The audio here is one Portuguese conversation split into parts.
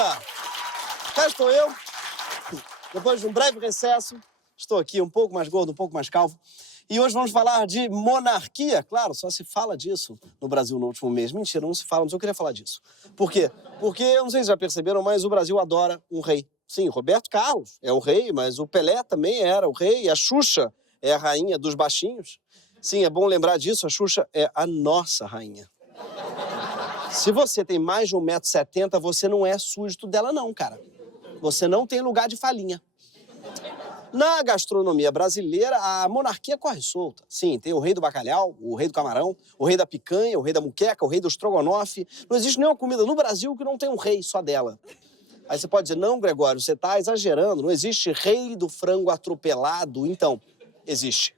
volta! Cá estou eu, depois de um breve recesso. Estou aqui um pouco mais gordo, um pouco mais calvo. E hoje vamos falar de monarquia. Claro, só se fala disso no Brasil no último mês. Mentira, não se fala, mas eu queria falar disso. Por quê? Porque, eu não sei se já perceberam, mas o Brasil adora um rei. Sim, Roberto Carlos é o rei, mas o Pelé também era o rei. A Xuxa é a rainha dos baixinhos. Sim, é bom lembrar disso, a Xuxa é a nossa rainha. Se você tem mais de 1,70 m, você não é súdito dela não, cara. Você não tem lugar de falinha. Na gastronomia brasileira, a monarquia corre solta. Sim, tem o rei do bacalhau, o rei do camarão, o rei da picanha, o rei da muqueca, o rei do estrogonofe. Não existe nenhuma comida no Brasil que não tenha um rei só dela. Aí você pode dizer, não, Gregório, você está exagerando. Não existe rei do frango atropelado. Então, existe.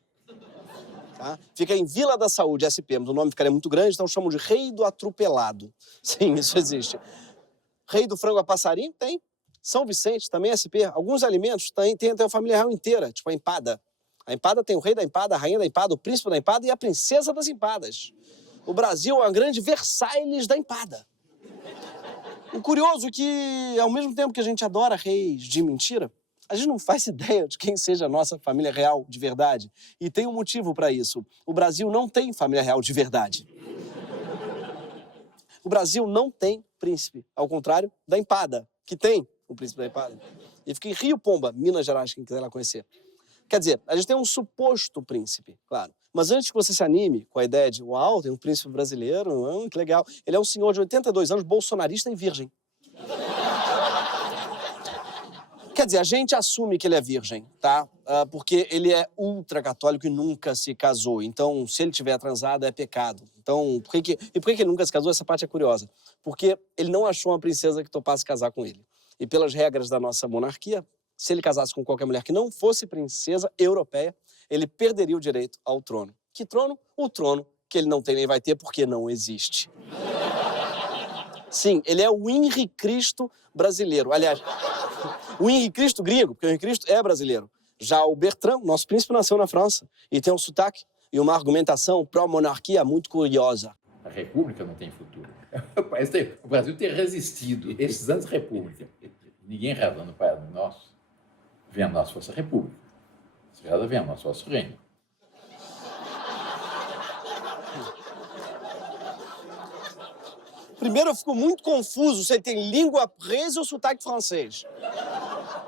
Tá? Fica em Vila da Saúde, SP, mas o nome ficaria muito grande, então chamam de rei do atropelado. Sim, isso existe. Rei do frango a passarinho? Tem. São Vicente, também SP. Alguns alimentos tem até a família real inteira, tipo a empada. A empada tem o rei da empada, a rainha da empada, o príncipe da empada e a princesa das empadas. O Brasil é uma grande Versailles da empada. O curioso é que, ao mesmo tempo que a gente adora reis de mentira, a gente não faz ideia de quem seja a nossa família real de verdade. E tem um motivo para isso. O Brasil não tem família real de verdade. O Brasil não tem príncipe, ao contrário da empada, que tem o príncipe da empada. E fica em Rio Pomba, Minas Gerais, quem quiser lá conhecer. Quer dizer, a gente tem um suposto príncipe, claro. Mas antes que você se anime com a ideia de, uau, tem um príncipe brasileiro, que legal. Ele é um senhor de 82 anos, bolsonarista e virgem. Quer dizer, a gente assume que ele é virgem, tá? Porque ele é ultracatólico e nunca se casou. Então, se ele tiver transado, é pecado. Então, por que ele nunca se casou? Essa parte é curiosa. Porque ele não achou uma princesa que topasse casar com ele. E pelas regras da nossa monarquia, se ele casasse com qualquer mulher que não fosse princesa europeia, ele perderia o direito ao trono. Que trono? O trono que ele não tem nem vai ter porque não existe. Sim, ele é o Henri Cristo brasileiro. Aliás, o Henri Cristo gringo, porque o Henri Cristo é brasileiro. Já o Bertrand, nosso príncipe, nasceu na França e tem um sotaque e uma argumentação pró-monarquia muito curiosa. A república não tem futuro. O Brasil tem resistido esses anos de república. Ninguém reza no Pai Nosso. Venha a nós vossa república. Se reza, venha a nós vosso reino. Primeiro, eu fico muito confuso se ele tem língua presa ou sotaque francês.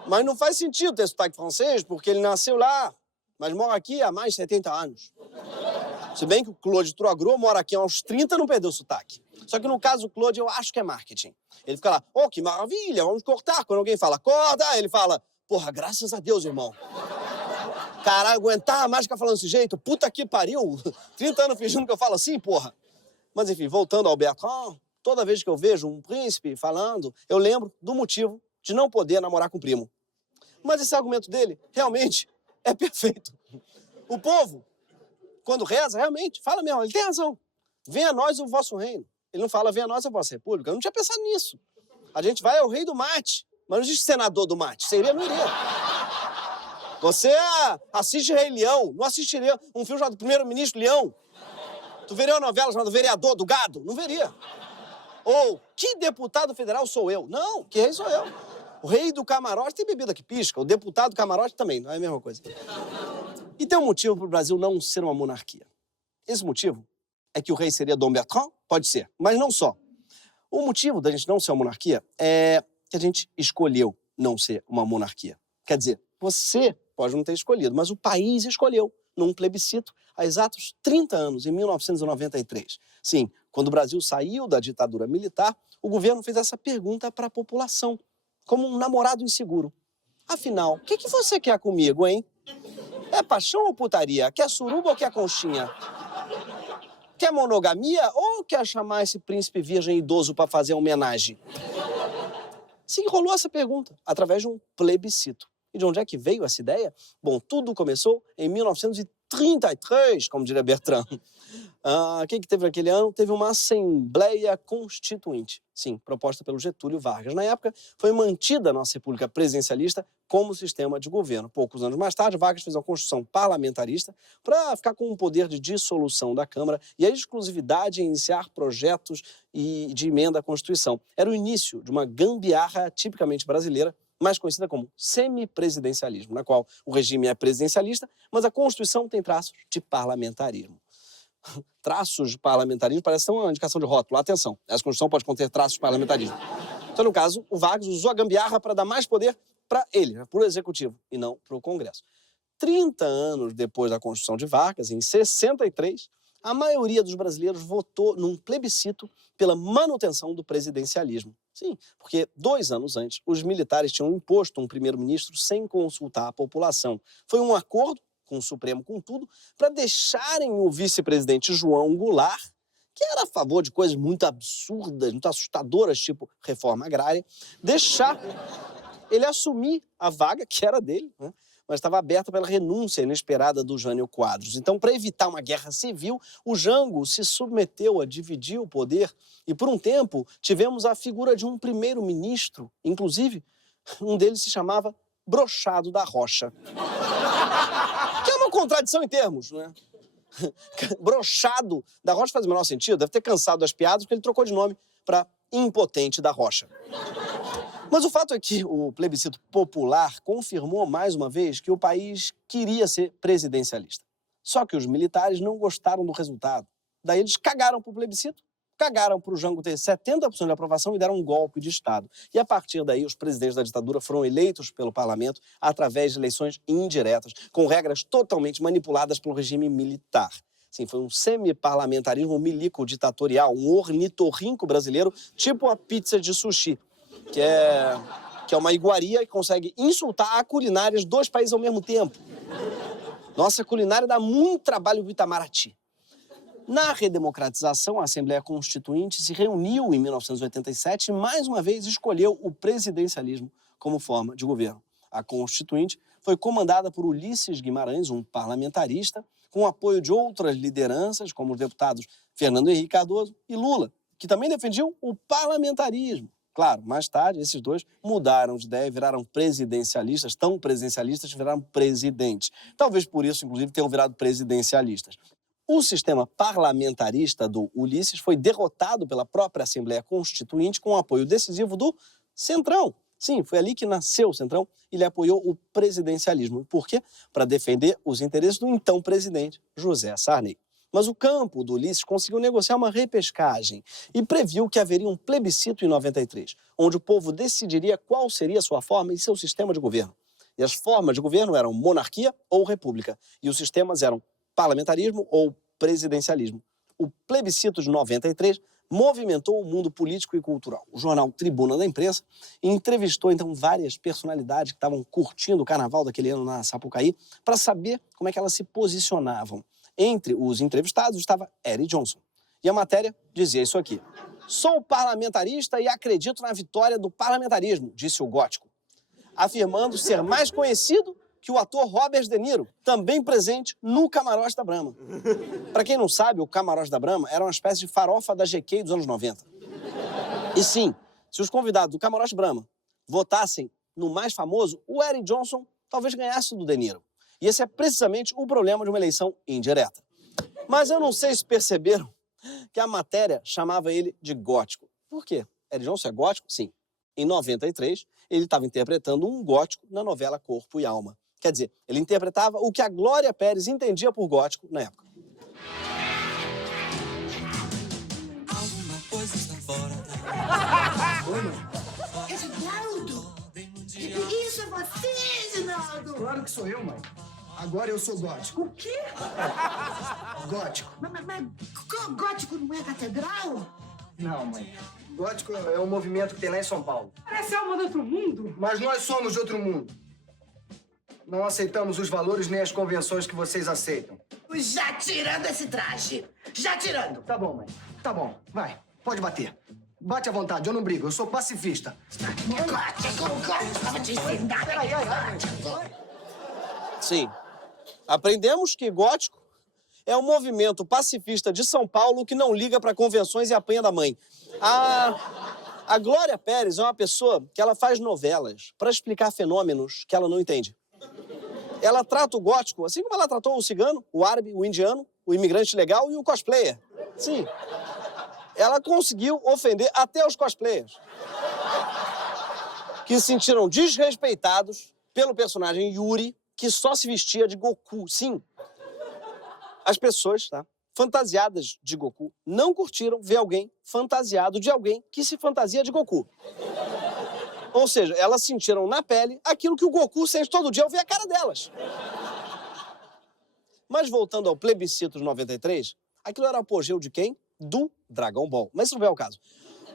Mas não faz sentido ter sotaque francês, porque ele nasceu lá, mas mora aqui há mais de 70 anos. Se bem que o Claude Troagro mora aqui há uns 30 e não perdeu o sotaque. Só que no caso do Claude, eu acho que é marketing. Ele fica lá, oh, que maravilha, vamos cortar. Quando alguém fala, corta, ele fala, porra, graças a Deus, irmão. Caralho, aguentar mais ficar falando desse jeito? Puta que pariu. 30 anos fingindo que eu falo assim, porra. Mas enfim, voltando ao Bertrand, toda vez que eu vejo um príncipe falando, eu lembro do motivo de não poder namorar com o primo. Mas esse argumento dele, realmente, é perfeito. O povo, quando reza, realmente, fala mesmo, ele tem razão. Venha a nós o vosso reino. Ele não fala, venha a nós a vossa república. Eu não tinha pensado nisso. A gente vai ao rei do mate, mas não existe senador do mate. Você iria, não iria. Você assiste Rei Leão, não assistiria um filme chamado Primeiro-Ministro Leão. Tu veria uma novela chamada Vereador do Gado? Não veria. Ou, que deputado federal sou eu? Não, que rei sou eu. O rei do camarote tem bebida que pisca, o deputado do camarote também, não é a mesma coisa. E tem um motivo para o Brasil não ser uma monarquia. Esse motivo é que o rei seria Dom Bertrand? Pode ser, mas não só. O motivo da gente não ser uma monarquia é que a gente escolheu não ser uma monarquia. Quer dizer, você pode não ter escolhido, mas o país escolheu, num plebiscito, há exatos 30 anos, em 1993. Sim, quando o Brasil saiu da ditadura militar, o governo fez essa pergunta para a população, como um namorado inseguro. Afinal, o que você quer comigo, hein? É paixão ou putaria? Quer suruba ou quer conchinha? Quer monogamia ou quer chamar esse príncipe virgem idoso para fazer uma homenagem? Sim, rolou essa pergunta, através de um plebiscito. E de onde é que veio essa ideia? Bom, tudo começou em 1933, como diria Bertrand. O que teve naquele ano? Teve uma Assembleia Constituinte. Sim, proposta pelo Getúlio Vargas. Na época, foi mantida a nossa república presidencialista como sistema de governo. Poucos anos mais tarde, Vargas fez uma Constituição parlamentarista para ficar com o poder de dissolução da Câmara e a exclusividade em iniciar projetos de emenda à Constituição. Era o início de uma gambiarra tipicamente brasileira, mais conhecida como semipresidencialismo, na qual o regime é presidencialista, mas a Constituição tem traços de parlamentarismo. Traços de parlamentarismo parece ser uma indicação de rótulo. Atenção, essa Constituição pode conter traços de parlamentarismo. Então, no caso, o Vargas usou a gambiarra para dar mais poder para ele, para o Executivo, e não para o Congresso. 30 anos depois da Constituição de Vargas, em 63, a maioria dos brasileiros votou num plebiscito pela manutenção do presidencialismo. Sim, porque 2 anos antes, os militares tinham imposto um primeiro-ministro sem consultar a população. Foi um acordo com o Supremo, com tudo, para deixarem o vice-presidente João Goulart, que era a favor de coisas muito absurdas, muito assustadoras, tipo reforma agrária, deixar ele assumir a vaga, que era dele, né? Mas estava aberta pela renúncia inesperada do Jânio Quadros. Então, para evitar uma guerra civil, o Jango se submeteu a dividir o poder e, por um tempo, tivemos a figura de um primeiro-ministro, inclusive, um deles se chamava Brochado da Rocha. Que é uma contradição em termos, né? Brochado da Rocha faz o menor sentido, deve ter cansado das piadas, porque ele trocou de nome para Impotente da Rocha. Mas o fato é que o plebiscito popular confirmou mais uma vez que o país queria ser presidencialista. Só que os militares não gostaram do resultado. Daí eles cagaram pro plebiscito, cagaram pro Jango ter 70% de aprovação e deram um golpe de Estado. E a partir daí, os presidentes da ditadura foram eleitos pelo parlamento através de eleições indiretas, com regras totalmente manipuladas pelo regime militar. Sim, foi um semi-parlamentarismo milico-ditatorial, um ornitorrinco brasileiro, tipo a pizza de sushi, que é uma iguaria que consegue insultar a culinária de 2 países ao mesmo tempo. Nossa culinária dá muito trabalho no Itamaraty. Na redemocratização, a Assembleia Constituinte se reuniu em 1987 e, mais uma vez, escolheu o presidencialismo como forma de governo. A Constituinte foi comandada por Ulisses Guimarães, um parlamentarista, com o apoio de outras lideranças, como os deputados Fernando Henrique Cardoso e Lula, que também defendiam o parlamentarismo. Claro, mais tarde, esses dois mudaram de ideia e viraram presidencialistas, tão presidencialistas que viraram presidentes. Talvez por isso, inclusive, tenham virado presidencialistas. O sistema parlamentarista do Ulisses foi derrotado pela própria Assembleia Constituinte com o apoio decisivo do Centrão. Sim, foi ali que nasceu o Centrão e ele apoiou o presidencialismo. Por quê? Para defender os interesses do então presidente José Sarney. Mas o campo do Ulisses conseguiu negociar uma repescagem e previu que haveria um plebiscito em 93, onde o povo decidiria qual seria a sua forma e seu sistema de governo. E as formas de governo eram monarquia ou república, e os sistemas eram parlamentarismo ou presidencialismo. O plebiscito de 93 movimentou o mundo político e cultural. O jornal Tribuna da Imprensa entrevistou, então, várias personalidades que estavam curtindo o carnaval daquele ano na Sapucaí para saber como é que elas se posicionavam. Entre os entrevistados estava Eric Johnson. E a matéria dizia isso aqui: "Sou parlamentarista e acredito na vitória do parlamentarismo", disse o gótico, afirmando ser mais conhecido que o ator Robert De Niro, também presente no Camarote da Brahma. Para quem não sabe, o Camarote da Brahma era uma espécie de farofa da GQ dos anos 90. E sim, se os convidados do Camarote Brahma votassem no mais famoso, o Eric Johnson talvez ganhasse do De Niro. E esse é precisamente o problema de uma eleição indireta. Mas eu não sei se perceberam que a matéria chamava ele de gótico. Por quê? Eric Johnson é gótico? Sim. Em 93, ele estava interpretando um gótico na novela Corpo e Alma. Quer dizer, ele interpretava o que a Glória Pérez entendia por gótico na época. Alguma coisa está fora. Reginaldo! Isso é você, Reginaldo! Claro que sou eu, mãe. Agora eu sou gótico. O quê? Gótico. Mas gótico não é catedral? Não, mãe. Gótico é um movimento que tem lá em São Paulo. Parece alma do outro mundo. Mas nós somos de outro mundo. Não aceitamos os valores nem as convenções que vocês aceitam. Já tirando esse traje. Já tirando. Tá bom, mãe. Tá bom. Vai. Pode bater. Bate à vontade. Eu não brigo. Eu sou pacifista. Gótico, vou te ensinar. Peraí, Sim. Aprendemos que gótico é um movimento pacifista de São Paulo que não liga para convenções e apanha da mãe. A Glória Pérez é uma pessoa que ela faz novelas para explicar fenômenos que ela não entende. Ela trata o gótico assim como ela tratou o cigano, o árabe, o indiano, o imigrante legal e o cosplayer. Sim. Ela conseguiu ofender até os cosplayers, que se sentiram desrespeitados pelo personagem Yuri, que só se vestia de Goku. Sim. As pessoas, tá, fantasiadas de Goku não curtiram ver alguém fantasiado de alguém que se fantasia de Goku. Ou seja, elas sentiram na pele aquilo que o Goku sente todo dia ao ver a cara delas. Mas voltando ao plebiscito de 93, aquilo era apogeu de quem? Do Dragon Ball. Mas isso não veio ao caso.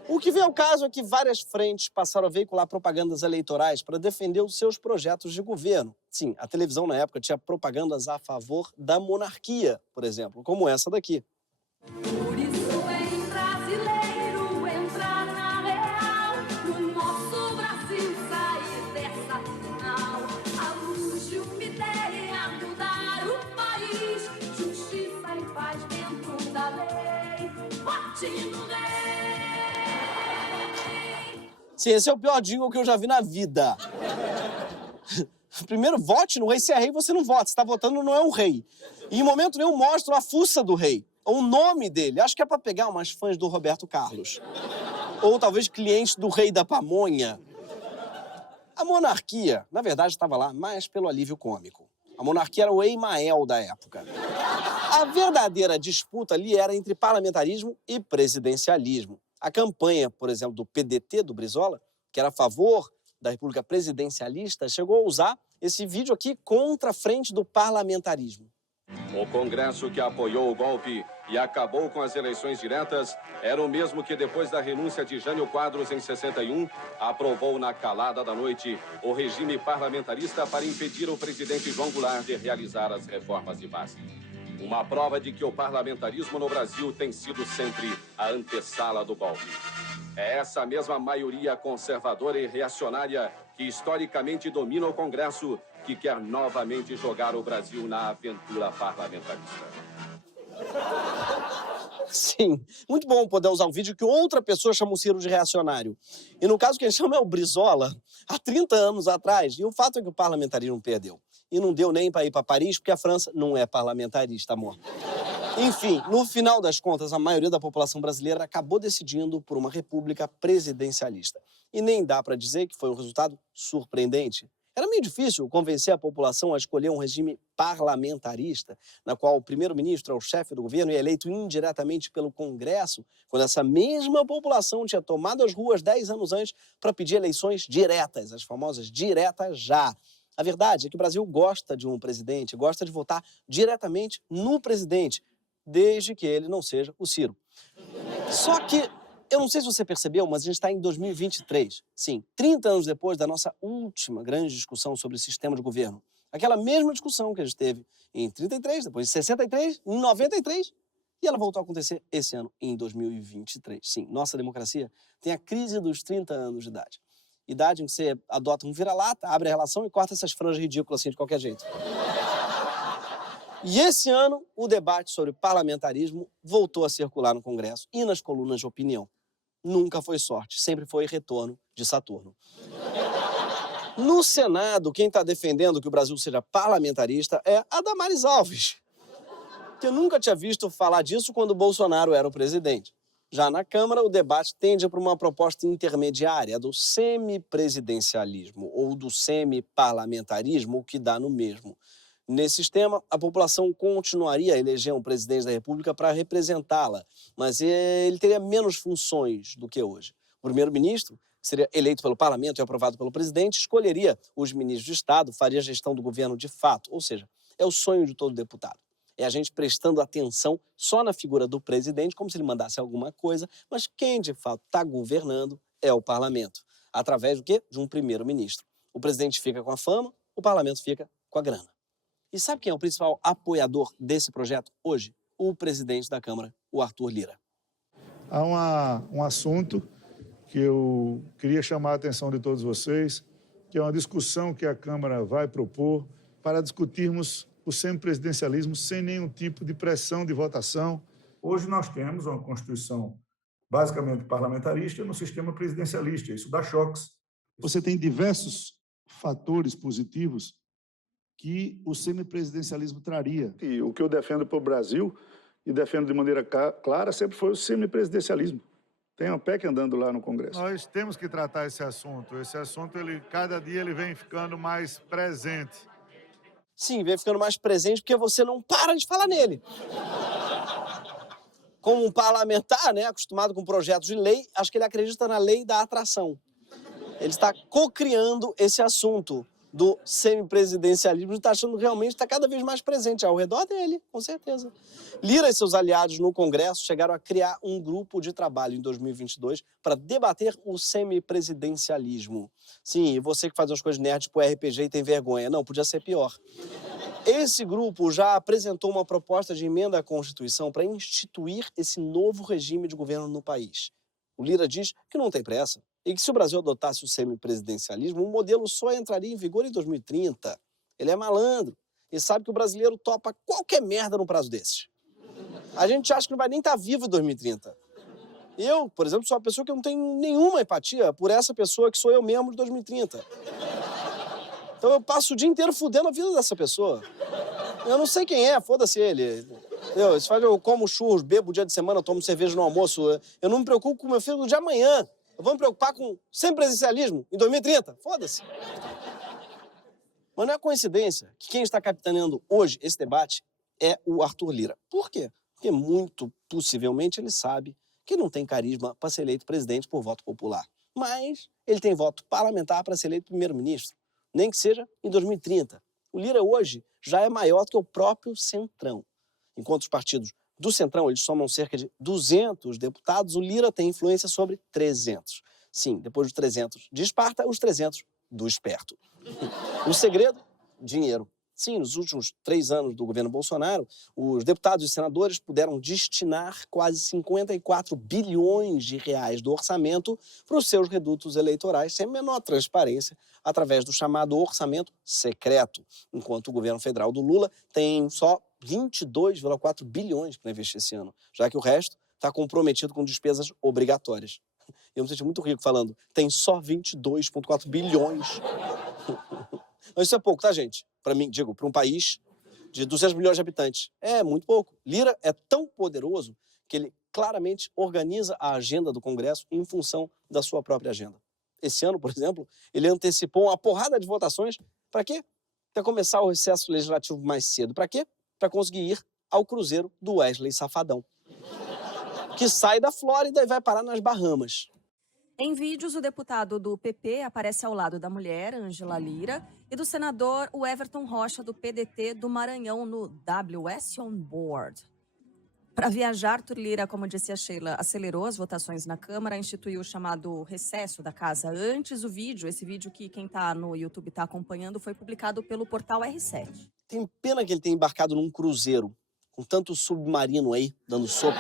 O que veio ao caso é que várias frentes passaram a veicular propagandas eleitorais para defender os seus projetos de governo. Sim, a televisão na época tinha propagandas a favor da monarquia, por exemplo, como essa daqui. Por isso é brasileiro entrar na real, no nosso Brasil sair dessa final. A luz de uma ideia mudar o país, justiça e paz dentro da lei. Vote no rei. Sim, esse é o pior jingle que eu já vi na vida. Primeiro, vote no rei. Se é rei, você não vota. Você está votando, não é um rei. E em momento nenhum mostram a fuça do rei. O nome dele. Acho que é para pegar umas fãs do Roberto Carlos. Ou talvez clientes do rei da pamonha. A monarquia, na verdade, estava lá mais pelo alívio cômico. A monarquia era o Emael da época. A verdadeira disputa ali era entre parlamentarismo e presidencialismo. A campanha, por exemplo, do PDT, do Brizola, que era a favor da República Presidencialista, chegou a usar esse vídeo aqui contra a frente do parlamentarismo. O Congresso que apoiou o golpe e acabou com as eleições diretas era o mesmo que, depois da renúncia de Jânio Quadros em 61, aprovou na calada da noite o regime parlamentarista para impedir o presidente João Goulart de realizar as reformas de base. Uma prova de que o parlamentarismo no Brasil tem sido sempre a antessala do golpe. É essa mesma maioria conservadora e reacionária que historicamente domina o Congresso que quer novamente jogar o Brasil na aventura parlamentarista. Sim, muito bom poder usar um vídeo que outra pessoa chama o Ciro de reacionário. E no caso, quem chama é o Brizola, há 30 anos atrás. E o fato é que o parlamentarismo perdeu. E não deu nem para ir para Paris, porque a França não é parlamentarista, amor. Enfim, no final das contas, a maioria da população brasileira acabou decidindo por uma república presidencialista. E nem dá para dizer que foi um resultado surpreendente. Era meio difícil convencer a população a escolher um regime parlamentarista, na qual o primeiro-ministro é o chefe do governo e é eleito indiretamente pelo Congresso, quando essa mesma população tinha tomado as ruas 10 anos antes para pedir eleições diretas, as famosas diretas já. A verdade é que o Brasil gosta de um presidente, gosta de votar diretamente no presidente, desde que ele não seja o Ciro. Só que, eu não sei se você percebeu, mas a gente está em 2023. Sim, 30 anos depois da nossa última grande discussão sobre o sistema de governo. Aquela mesma discussão que a gente teve em 33, depois em 63, em 93, e ela voltou a acontecer esse ano, em 2023. Sim, nossa democracia tem a crise dos 30 anos de idade. Idade em que você adota um vira-lata, abre a relação e corta essas franjas ridículas assim de qualquer jeito. E esse ano, o debate sobre parlamentarismo voltou a circular no Congresso e nas colunas de opinião. Nunca foi sorte, sempre foi retorno de Saturno. No Senado, quem está defendendo que o Brasil seja parlamentarista é a Damares Alves, que eu nunca tinha visto falar disso quando o Bolsonaro era o presidente. Já na Câmara, o debate tende para uma proposta intermediária do semipresidencialismo ou do semiparlamentarismo, o que dá no mesmo. Nesse sistema, a população continuaria a eleger um presidente da República para representá-la, mas ele teria menos funções do que hoje. O primeiro-ministro, que seria eleito pelo parlamento e aprovado pelo presidente, escolheria os ministros de Estado, faria a gestão do governo de fato, ou seja, é o sonho de todo deputado. É a gente prestando atenção só na figura do presidente, como se ele mandasse alguma coisa, mas quem de fato está governando é o parlamento. Através do quê? De um primeiro-ministro. O presidente fica com a fama, o parlamento fica com a grana. E sabe quem é o principal apoiador desse projeto hoje? O presidente da Câmara, o Arthur Lira. Há um assunto que eu queria chamar a atenção de todos vocês, que é uma discussão que a Câmara vai propor para discutirmos o semipresidencialismo sem nenhum tipo de pressão de votação. Hoje nós temos uma Constituição basicamente parlamentarista, no sistema presidencialista. Isso dá choques. Você tem diversos fatores positivos que o semipresidencialismo traria. E o que eu defendo para o Brasil, e defendo de maneira clara, sempre foi o semipresidencialismo. Tem uma PEC andando lá no Congresso. Nós temos que tratar esse assunto. Esse assunto, cada dia, ele vem ficando mais presente. Sim, vem ficando mais presente porque você não para de falar nele. Como um parlamentar, né, acostumado com projetos de lei, acho que ele acredita na lei da atração. Ele está co-criando esse assunto do semipresidencialismo e está achando realmente está cada vez mais presente ao redor dele, com certeza. Lira e seus aliados no Congresso chegaram a criar um grupo de trabalho em 2022 para debater o semipresidencialismo. Sim, e você que faz umas coisas nerds tipo RPG e tem vergonha. Não, podia ser pior. Esse grupo já apresentou uma proposta de emenda à Constituição para instituir esse novo regime de governo no país. O Lira diz que não tem pressa e que se o Brasil adotasse o semipresidencialismo, o modelo só entraria em vigor em 2030. Ele é malandro e sabe que o brasileiro topa qualquer merda num prazo desses. A gente acha que não vai nem estar vivo em 2030. Eu, por exemplo, sou uma pessoa que não tem nenhuma empatia por essa pessoa que sou eu mesmo de 2030. Então eu passo o dia inteiro fudendo a vida dessa pessoa. Eu não sei quem é, foda-se ele. Eu como churros, bebo dia de semana, tomo cerveja no almoço. Eu não me preocupo com o meu filho de amanhã. Eu vou me preocupar com semipresidencialismo em 2030. Foda-se. Mas não é coincidência que quem está capitaneando hoje esse debate é o Arthur Lira. Por quê? Porque muito possivelmente ele sabe que não tem carisma para ser eleito presidente por voto popular. Mas ele tem voto parlamentar para ser eleito primeiro-ministro, nem que seja em 2030. O Lira hoje já é maior do que o próprio Centrão. Enquanto os partidos do Centrão eles somam cerca de 200 deputados, o Lira tem influência sobre 300. Sim, depois dos 300 de Esparta, os 300 do esperto. O segredo? Dinheiro. Sim, nos últimos 3 anos do governo Bolsonaro, os deputados e senadores puderam destinar quase 54 bilhões de reais do orçamento para os seus redutos eleitorais, sem a menor transparência, através do chamado orçamento secreto, enquanto o governo federal do Lula tem só 22,4 bilhões para investir esse ano, já que o resto está comprometido com despesas obrigatórias. Eu me senti muito rico falando, tem só 22,4 bilhões. Mas isso é pouco, tá, gente? Para mim, digo, para um país de 200 milhões de habitantes. É muito pouco. Lira é tão poderoso que ele claramente organiza a agenda do Congresso em função da sua própria agenda. Esse ano, por exemplo, ele antecipou uma porrada de votações. Para quê? Para começar o recesso legislativo mais cedo. Para quê? Para conseguir ir ao cruzeiro do Wesley Safadão, que sai da Flórida e vai parar nas Bahamas. Em vídeos, o deputado do PP aparece ao lado da mulher, Ângela Lira, e do senador o Everton Rocha, do PDT do Maranhão, no WS On Board. Para viajar, Arthur Lira, como disse a Sheila, acelerou as votações na Câmara, instituiu o chamado recesso da casa. Antes, esse vídeo que quem está no YouTube está acompanhando, foi publicado pelo portal R7. Tem pena que ele tenha embarcado num cruzeiro, com tanto submarino aí, dando sopa.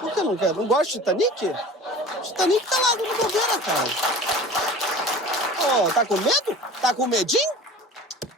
Por que não quer? Não gosta de Titanic? Titanic tá lá dando bobeira, cara. Tá com medo? Tá com medinho?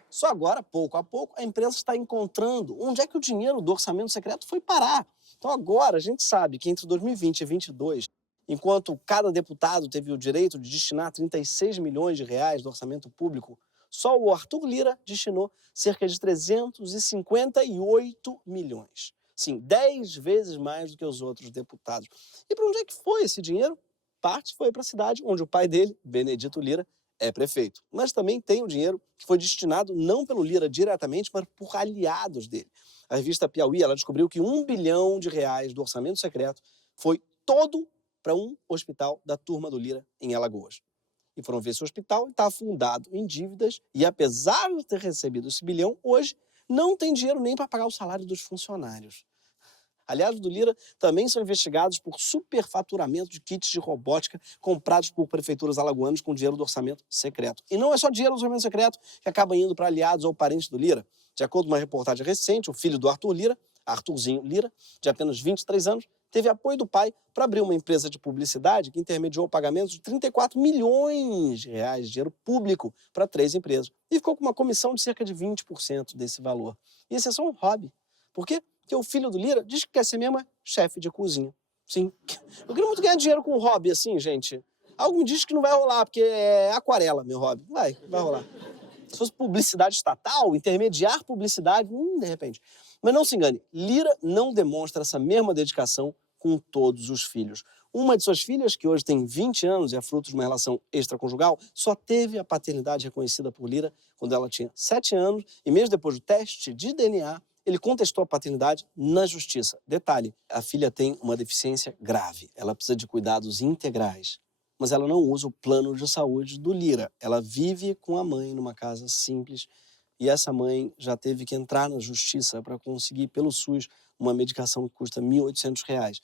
Só agora, pouco a pouco, a imprensa está encontrando onde é que o dinheiro do orçamento secreto foi parar. Então agora a gente sabe que entre 2020 e 2022, enquanto cada deputado teve o direito de destinar 36 milhões de reais do orçamento público, só o Arthur Lira destinou cerca de 358 milhões. Sim, 10 vezes mais do que os outros deputados. E para onde é que foi esse dinheiro? Parte foi para a cidade onde o pai dele, Benedito Lira, é prefeito. Mas também tem o dinheiro que foi destinado não pelo Lira diretamente, mas por aliados dele. A revista Piauí ela descobriu que 1 bilhão de reais do orçamento secreto foi todo para um hospital da turma do Lira em Alagoas. E foram ver esse hospital e está afundado em dívidas e, apesar de ter recebido esse bilhão, hoje não tem dinheiro nem para pagar o salário dos funcionários. Aliados do Lira também são investigados por superfaturamento de kits de robótica comprados por prefeituras alagoanas com dinheiro do orçamento secreto. E não é só dinheiro do orçamento secreto que acaba indo para aliados ou parentes do Lira. De acordo com uma reportagem recente, o filho do Arthur Lira, Arthurzinho Lira, de apenas 23 anos, teve apoio do pai para abrir uma empresa de publicidade que intermediou pagamentos de 34 milhões de reais de dinheiro público para 3 empresas. E ficou com uma comissão de cerca de 20% desse valor. E esse é só um hobby. Por quê? Porque o filho do Lira diz que quer ser mesmo chefe de cozinha. Sim. Eu queria muito ganhar dinheiro com um hobby assim, gente. Algo me diz que não vai rolar, porque é aquarela, meu hobby. Vai rolar. Se fosse publicidade estatal, intermediar publicidade, de repente. Mas não se engane, Lira não demonstra essa mesma dedicação com todos os filhos. Uma de suas filhas, que hoje tem 20 anos e é fruto de uma relação extraconjugal, só teve a paternidade reconhecida por Lira quando ela tinha 7 anos e mesmo depois do teste de DNA, ele contestou a paternidade na justiça. Detalhe, a filha tem uma deficiência grave. Ela precisa de cuidados integrais. Mas ela não usa o plano de saúde do Lira. Ela vive com a mãe numa casa simples e essa mãe já teve que entrar na justiça para conseguir, pelo SUS, uma medicação que custa R$ 1.800.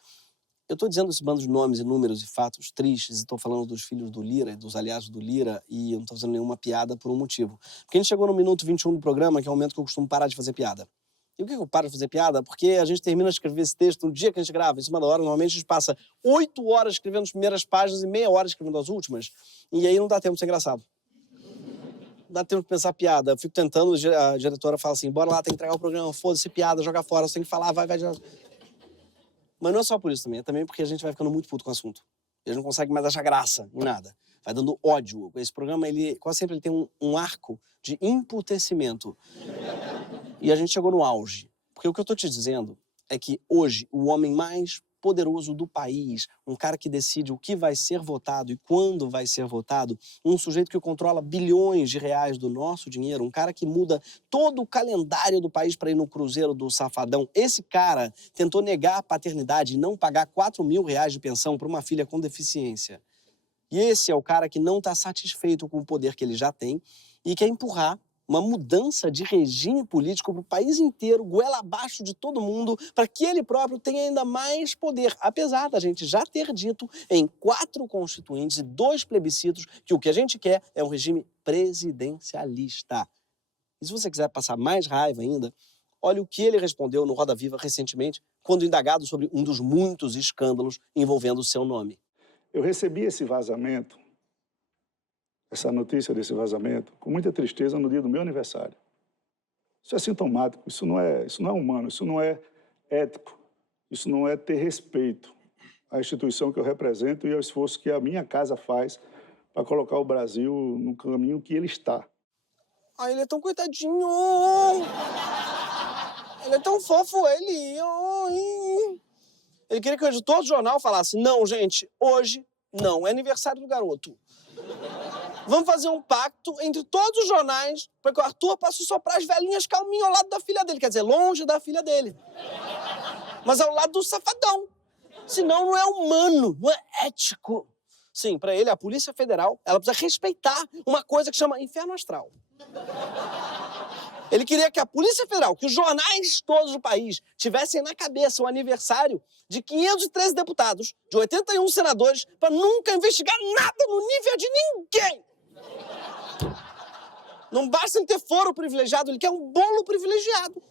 Eu estou dizendo esse bando de nomes e números e fatos tristes e estou falando dos filhos do Lira e dos aliados do Lira e eu não estou fazendo nenhuma piada por um motivo. Porque a gente chegou no minuto 21 do programa, que é o momento que eu costumo parar de fazer piada. E por que eu paro de fazer piada? Porque a gente termina de escrever esse texto no dia que a gente grava, em cima da hora. Normalmente a gente passa 8 horas escrevendo as primeiras páginas e meia hora escrevendo as últimas. E aí não dá tempo de ser engraçado. Não dá tempo de pensar piada. Eu fico tentando, a diretora fala assim, bora lá, tem que entregar o programa, foda-se piada, joga fora, você tem que falar, vai. Mas não é só por isso também, é também porque a gente vai ficando muito puto com o assunto. E a gente não consegue mais achar graça em nada. Vai dando ódio. Esse programa, quase sempre ele tem um arco de emputecimento. E a gente chegou no auge. Porque o que eu tô te dizendo é que hoje o homem mais poderoso do país, um cara que decide o que vai ser votado e quando vai ser votado, um sujeito que controla bilhões de reais do nosso dinheiro, um cara que muda todo o calendário do país para ir no cruzeiro do Safadão. Esse cara tentou negar a paternidade e não pagar R$ 4.000 de pensão para uma filha com deficiência. E esse é o cara que não está satisfeito com o poder que ele já tem e quer empurrar uma mudança de regime político para o país inteiro, goela abaixo de todo mundo, para que ele próprio tenha ainda mais poder. Apesar da gente já ter dito em 4 constituintes e 2 plebiscitos que o que a gente quer é um regime presidencialista. E se você quiser passar mais raiva ainda, olha o que ele respondeu no Roda Viva recentemente, quando indagado sobre um dos muitos escândalos envolvendo o seu nome. Eu recebi esse vazamento, essa notícia desse vazamento, com muita tristeza no dia do meu aniversário. Isso é sintomático, isso não é humano, isso não é ético, isso não é ter respeito à instituição que eu represento e ao esforço que a minha casa faz para colocar o Brasil no caminho que ele está. Ah, ele é tão coitadinho! Ele é tão fofo, ele! Ele queria que o editor do jornal falasse, não, gente, hoje não, é aniversário do garoto. Vamos fazer um pacto entre todos os jornais para que o Arthur possa soprar as velhinhas calminho ao lado da filha dele. Quer dizer, longe da filha dele. Mas ao lado do Safadão. Senão não é humano, não é ético. Sim, para ele, a Polícia Federal, ela precisa respeitar uma coisa que chama inferno astral. Ele queria que a Polícia Federal, que os jornais todos do país tivessem na cabeça o aniversário de 513 deputados, de 81 senadores, para nunca investigar nada no nível de ninguém. Não basta ele ter foro privilegiado, ele quer um bolo privilegiado.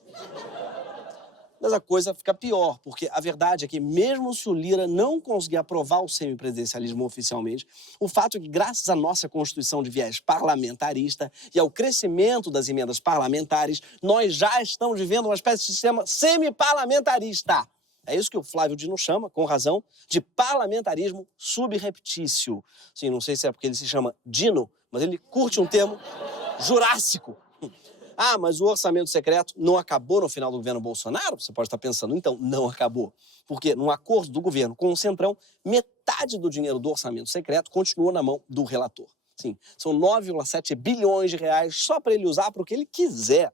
Mas a coisa fica pior, porque a verdade é que mesmo se o Lira não conseguir aprovar o semipresidencialismo oficialmente, o fato é que, graças à nossa Constituição de viés parlamentarista e ao crescimento das emendas parlamentares, nós já estamos vivendo uma espécie de sistema semi-parlamentarista. É isso que o Flávio Dino chama, com razão, de parlamentarismo subreptício. Sim, não sei se é porque ele se chama Dino, mas ele curte um termo jurássico. Ah, mas o orçamento secreto não acabou no final do governo Bolsonaro? Você pode estar pensando, então, não acabou. Porque, num acordo do governo com o Centrão, metade do dinheiro do orçamento secreto continua na mão do relator. Sim, são 9,7 bilhões de reais só para ele usar para o que ele quiser.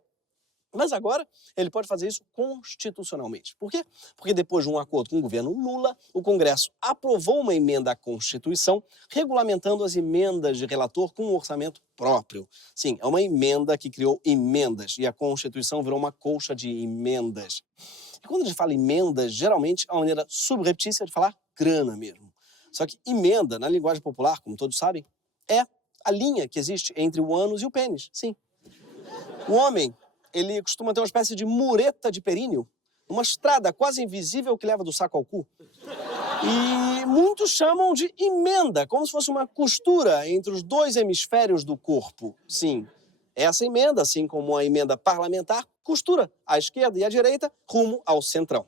Mas agora ele pode fazer isso constitucionalmente. Por quê? Porque depois de um acordo com o governo Lula, o Congresso aprovou uma emenda à Constituição regulamentando as emendas de relator com um orçamento próprio. Sim, é uma emenda que criou emendas e a Constituição virou uma colcha de emendas. E quando a gente fala emendas, geralmente é uma maneira subreptícia de falar grana mesmo. Só que emenda, na linguagem popular, como todos sabem, é a linha que existe entre o ânus e o pênis. Sim. O homem, ele costuma ter uma espécie de mureta de períneo, uma estrada quase invisível que leva do saco ao cu. E muitos chamam de emenda, como se fosse uma costura entre os 2 hemisférios do corpo. Sim, essa emenda, assim como a emenda parlamentar, costura a esquerda e a direita rumo ao centrão.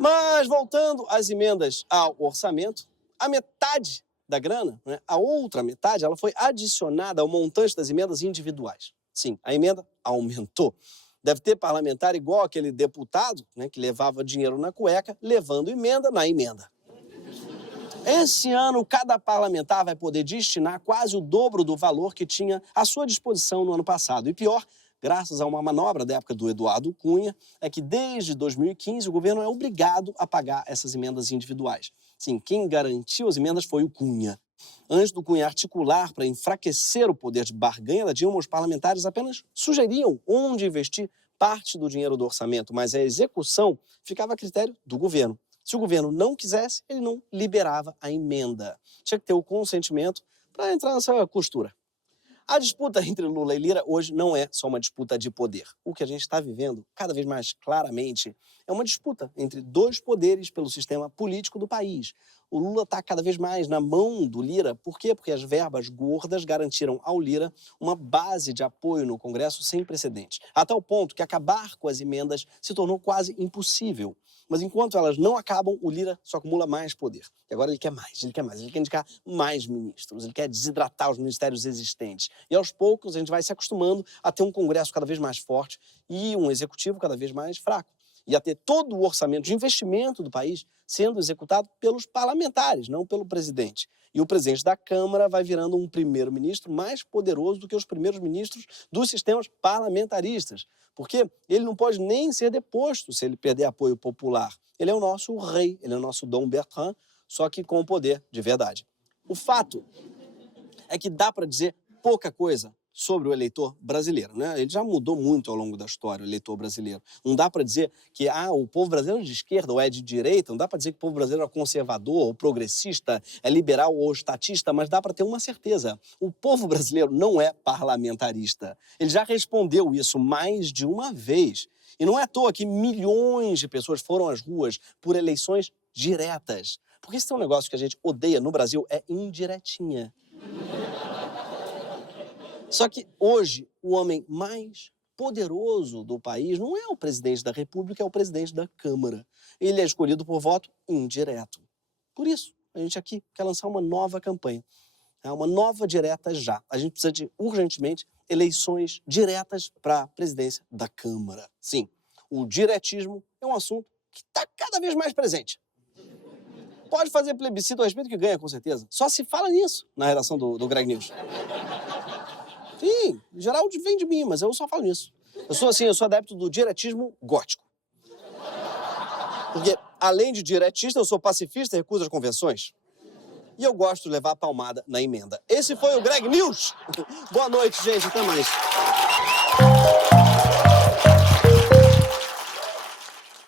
Mas, voltando às emendas ao orçamento, a metade da grana, né, a outra metade, ela foi adicionada ao montante das emendas individuais. Sim, a emenda aumentou. Deve ter parlamentar igual aquele deputado, né, que levava dinheiro na cueca, levando emenda na emenda. Esse ano, cada parlamentar vai poder destinar quase o dobro do valor que tinha à sua disposição no ano passado. E pior, graças a uma manobra da época do Eduardo Cunha, é que desde 2015 o governo é obrigado a pagar essas emendas individuais. Sim, quem garantiu as emendas foi o Cunha. Antes do Cunha articular para enfraquecer o poder de barganha da Dilma, os parlamentares apenas sugeriam onde investir parte do dinheiro do orçamento, mas a execução ficava a critério do governo. Se o governo não quisesse, ele não liberava a emenda. Tinha que ter o consentimento para entrar nessa costura. A disputa entre Lula e Lira hoje não é só uma disputa de poder. O que a gente está vivendo, cada vez mais claramente, é uma disputa entre dois poderes pelo sistema político do país. O Lula está cada vez mais na mão do Lira. Por quê? Porque as verbas gordas garantiram ao Lira uma base de apoio no Congresso sem precedentes. A tal ponto que acabar com as emendas se tornou quase impossível. Mas enquanto elas não acabam, o Lira só acumula mais poder. E agora ele quer mais, ele quer indicar mais ministros, ele quer desidratar os ministérios existentes. E aos poucos a gente vai se acostumando a ter um Congresso cada vez mais forte e um executivo cada vez mais fraco. E a ter todo o orçamento de investimento do país sendo executado pelos parlamentares, não pelo presidente. E o presidente da Câmara vai virando um primeiro-ministro mais poderoso do que os primeiros ministros dos sistemas parlamentaristas. Porque ele não pode nem ser deposto se ele perder apoio popular. Ele é o nosso rei, ele é o nosso Dom Bertrand, só que com poder de verdade. O fato é que dá para dizer pouca coisa sobre o eleitor brasileiro, né? Ele já mudou muito ao longo da história, o eleitor brasileiro. Não dá para dizer que o povo brasileiro é de esquerda ou é de direita, não dá para dizer que o povo brasileiro é conservador ou progressista, é liberal ou estatista, mas dá para ter uma certeza. O povo brasileiro não é parlamentarista. Ele já respondeu isso mais de uma vez. E não é à toa que milhões de pessoas foram às ruas por eleições diretas. Porque esse é um negócio que a gente odeia no Brasil, é indiretinha. Só que hoje, o homem mais poderoso do país não é o presidente da República, é o presidente da Câmara. Ele é escolhido por voto indireto. Por isso, a gente aqui quer lançar uma nova campanha. Uma nova direta já. A gente precisa de, urgentemente, eleições diretas para a presidência da Câmara. Sim, o diretismo é um assunto que está cada vez mais presente. Pode fazer plebiscito a respeito que ganha, com certeza. Só se fala nisso na redação do Greg News. Sim, em geral vem de mim, mas eu só falo nisso. Eu sou adepto do diretismo gótico. Porque, além de diretista, eu sou pacifista e recuso as convenções. E eu gosto de levar a palmada na emenda. Esse foi o Greg News. Boa noite, gente. Até mais.